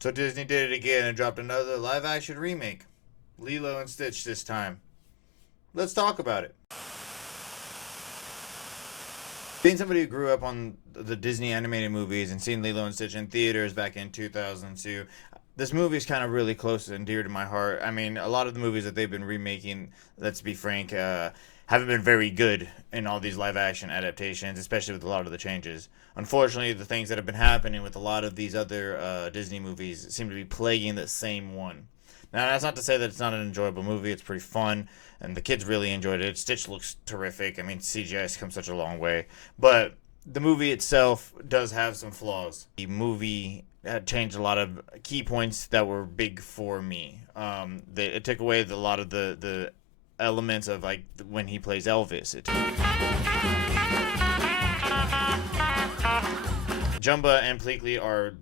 So Disney did it again and dropped another live-action remake, Lilo and Stitch this time. Let's talk about it. Being somebody who grew up on the Disney animated movies and seeing Lilo and Stitch in theaters back in 2002, this movie is kind of really close and dear to my heart. I mean, a lot of the movies that they've been remaking, let's be frank, haven't been very good in all these live action adaptations, especially with a lot of the changes. Unfortunately, the things that have been happening with a lot of these other Disney movies seem to be plaguing the same one. Now, that's not to say that it's not an enjoyable movie. It's pretty fun, and the kids really enjoyed it. Stitch looks terrific. I mean, CGI has come such a long way. But the movie itself does have some flaws. The movie had changed a lot of key points that were big for me. It took away a lot of the elements of, like, when he plays Elvis. Jumba and Pleakley are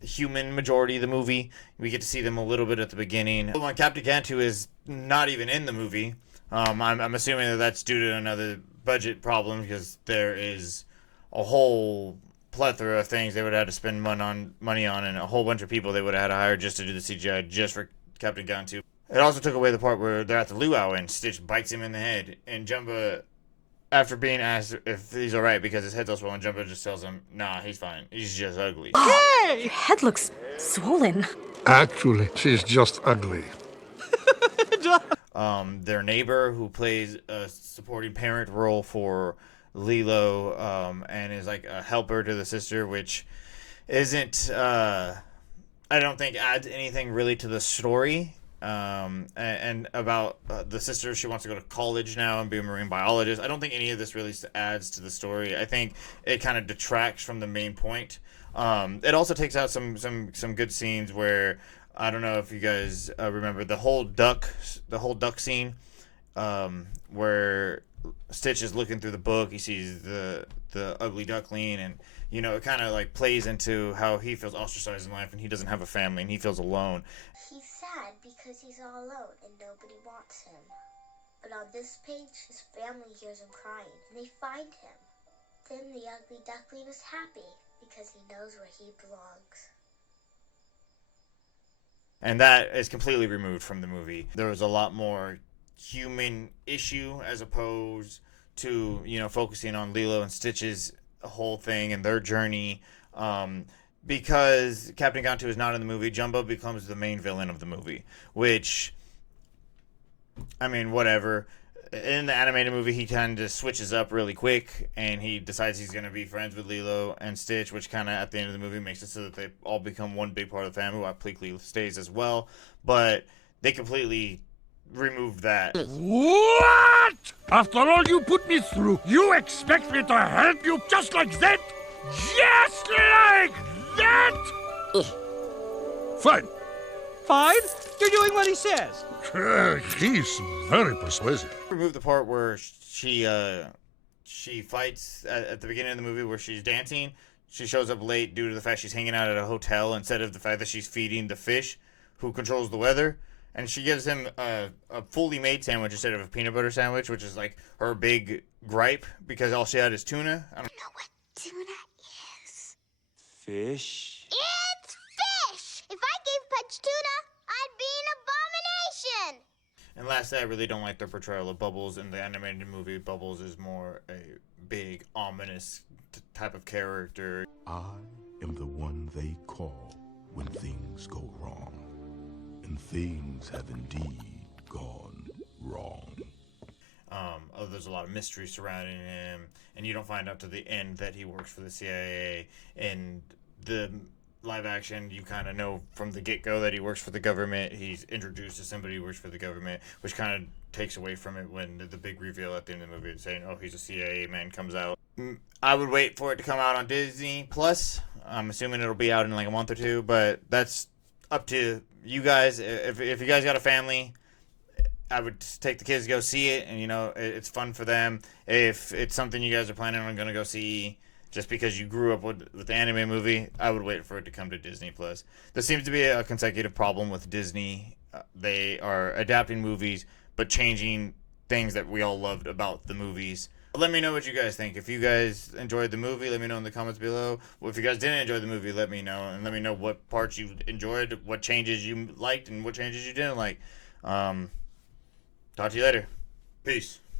human majority of the movie. We get to see them a little bit at the beginning. When Captain Gantu is not even in the movie, I'm assuming that that's due to another budget problem, because there is a whole plethora of things they would have had to spend money on, and a whole bunch of people they would have had to hire just to do the CGI just for Captain Gantu. It also took away the part where they're at the luau and Stitch bites him in the head, and Jumba, after being asked if he's alright because his head's all swollen, Jumbo just tells him, nah, he's fine. He's just ugly. Hey! Your head looks swollen. Actually, she's just ugly. Their neighbor, who plays a supporting parent role for Lilo, and is like a helper to the sister, which isn't, I don't think adds anything really to the story. And about the sister, she wants to go to college now and be a marine biologist. I don't think any of this really adds to the story. I think it kind of detracts from the main point. It also takes out some good scenes where, I don't know if you guys remember the whole duck scene, where Stitch is looking through the book. He sees the ugly duckling, and it kind of like plays into how he feels ostracized in life, and he doesn't have a family, and he feels alone. He's sad because he's all alone and nobody wants him. But on this page, his family hears him crying, and they find him. Then the ugly duckling is happy because he knows where he belongs. And that is completely removed from the movie. There was a lot more human issue as opposed to, focusing on Lilo and Stitch's whole thing and their journey. Because Captain Gantu is not in the movie, Jumbo becomes the main villain of the movie, which, I mean, whatever. In the animated movie, he kind of switches up really quick, and he decides he's going to be friends with Lilo and Stitch, which kind of, at the end of the movie, makes it so that they all become one big part of the family, while Pleakley stays as well. But they completely removed that. What? After all you put me through, you expect me to help you just like that? Just like that? Fine. Fine? You're doing what he says. He's very persuasive. Remove the part where she fights at the beginning of the movie where she's dancing. She shows up late due to the fact she's hanging out at a hotel instead of the fact that she's feeding the fish who controls the weather. And she gives him a fully made sandwich instead of a peanut butter sandwich, which is like her big gripe, because all she had is tuna. I don't know what tuna is. Fish? It's fish! If I gave Punch tuna, I'd be an abomination! And lastly, I really don't like their portrayal of Bubbles in the animated movie. Bubbles is more a big, ominous type of character. I am the one they call when things go wrong. And things have indeed gone wrong. There's a lot of mystery surrounding him, and you don't find out to the end that he works for the CIA. In the live action, you kind of know from the get-go that he works for the government. He's introduced as somebody who works for the government, which kind of takes away from it when the big reveal at the end of the movie saying, oh, he's a CIA man, comes out. I would wait for it to come out on Disney Plus. I'm assuming it'll be out in like a month or two, but that's up to you guys. If you guys got a family, I would take the kids to go see it, and it's fun for them. If it's something you guys are planning on going to go see just because you grew up with the anime movie, I would wait for it to come to Disney Plus. There seems to be a consecutive problem with Disney. They are adapting movies but changing things that we all loved about the movies, Let me know what you guys think. If you guys enjoyed the movie, let me know in the comments below. Well, if you guys didn't enjoy the movie, let me know. And let me know what parts you enjoyed, what changes you liked, and what changes you didn't like. Talk to you later. Peace.